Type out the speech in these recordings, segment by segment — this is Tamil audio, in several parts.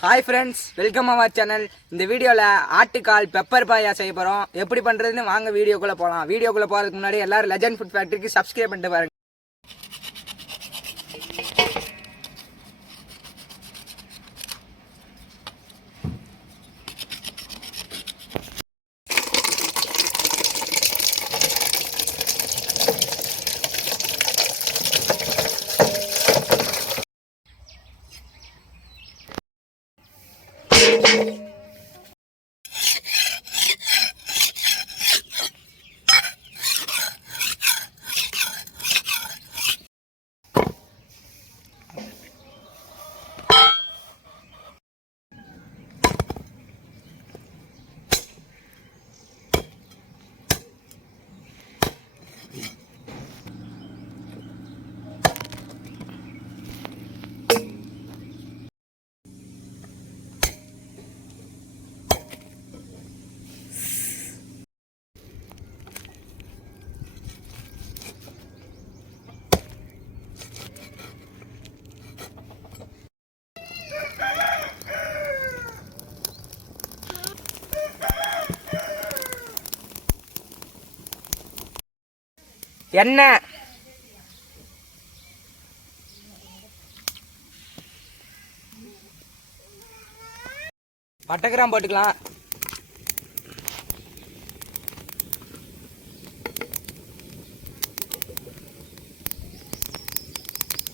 Hi friends, welcome our channel. இந்த வீடியோல ஆட்டுக்கால் பெப்பர் பாயா செய்ய போறோம். எப்படி பண்றதுன்னு வாங்க வீடியோக்குள்ள போலாம். வீடியோக்குள்ள போறதுக்கு முன்னாடி எல்லாரும் லெஜண்ட் ஃபுட் ஃபேக்டரிக்கு சப்ஸ்கிரைப் பண்ணிட்டு பாருங்க. எண்ணெய் பட்டை கிராம்பு போட்டுக்கலாம்.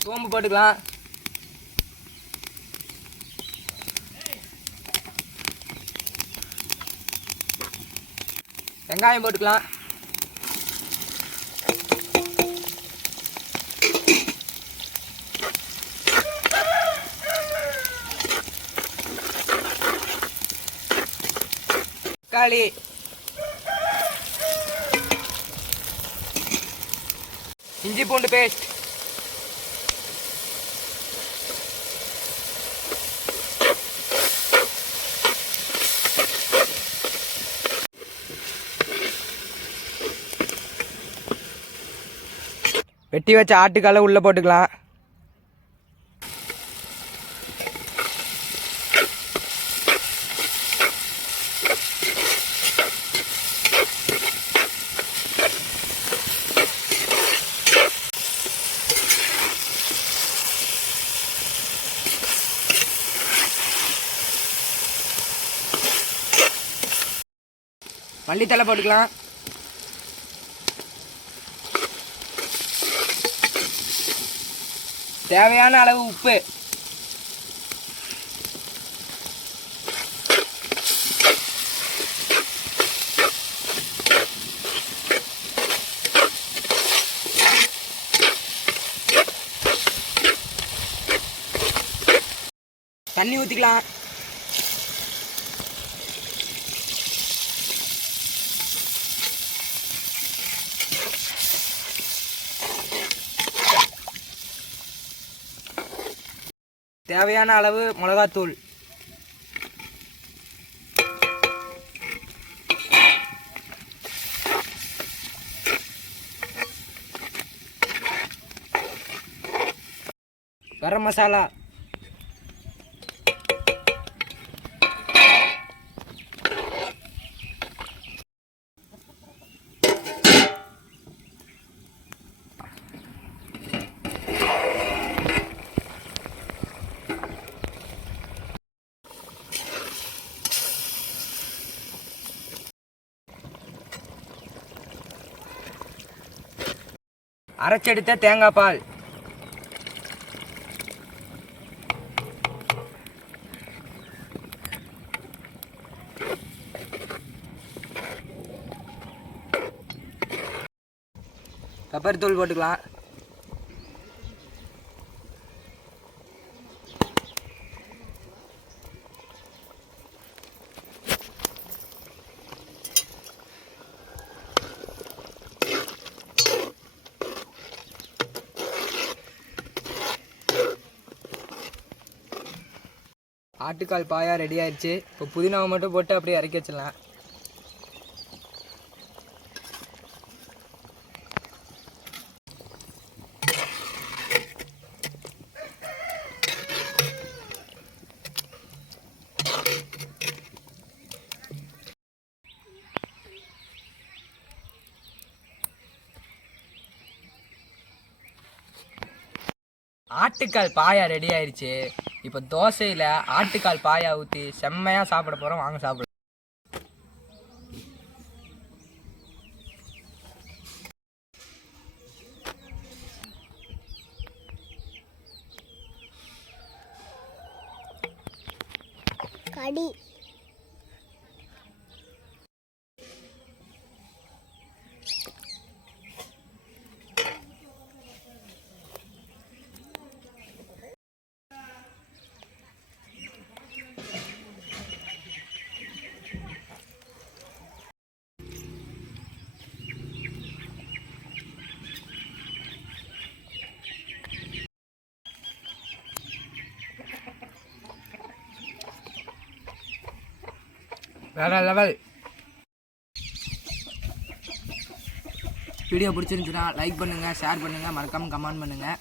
சோம்பு போட்டுக்கலாம். வெங்காயம் போட்டுக்கலாம். தக்காளி, இஞ்சி பூண்டு பேஸ்ட், வெட்டி வச்ச ஆட்டுக்காலை உள்ள போட்டுக்கலாம். மல்லித்தலை போட்டுக்கலாம். தேவையான அளவு உப்பு, தண்ணி ஊற்றிக்கலாம். தேவையான அளவு மிளகாத்தூள், கரம் மசாலா, அரைச்செடுத்த தேங்காய் பால், பெப்பர் தூள் போட்டுக்கலாம். ஆட்டுக்கால் பாயா ரெடி ஆயிடுச்சு. இப்போ புதினாவை மட்டும் போட்டு அப்படியே இறக்கி வச்சிடலாம். ஆட்டுக்கால் பாயா ரெடி ஆயிடுச்சு. இப்போ தோசையில் ஆட்டுக்கால் பாயா ஊற்றி செம்மையாக சாப்பிட போகிறோம். வாங்க சாப்பிட. கடி வேற லெவல். வீடியோ பிடிச்சிருந்துச்சுன்னா லைக் பண்ணுங்கள், ஷேர் பண்ணுங்கள், மறக்காமல் கமெண்ட் பண்ணுங்கள்.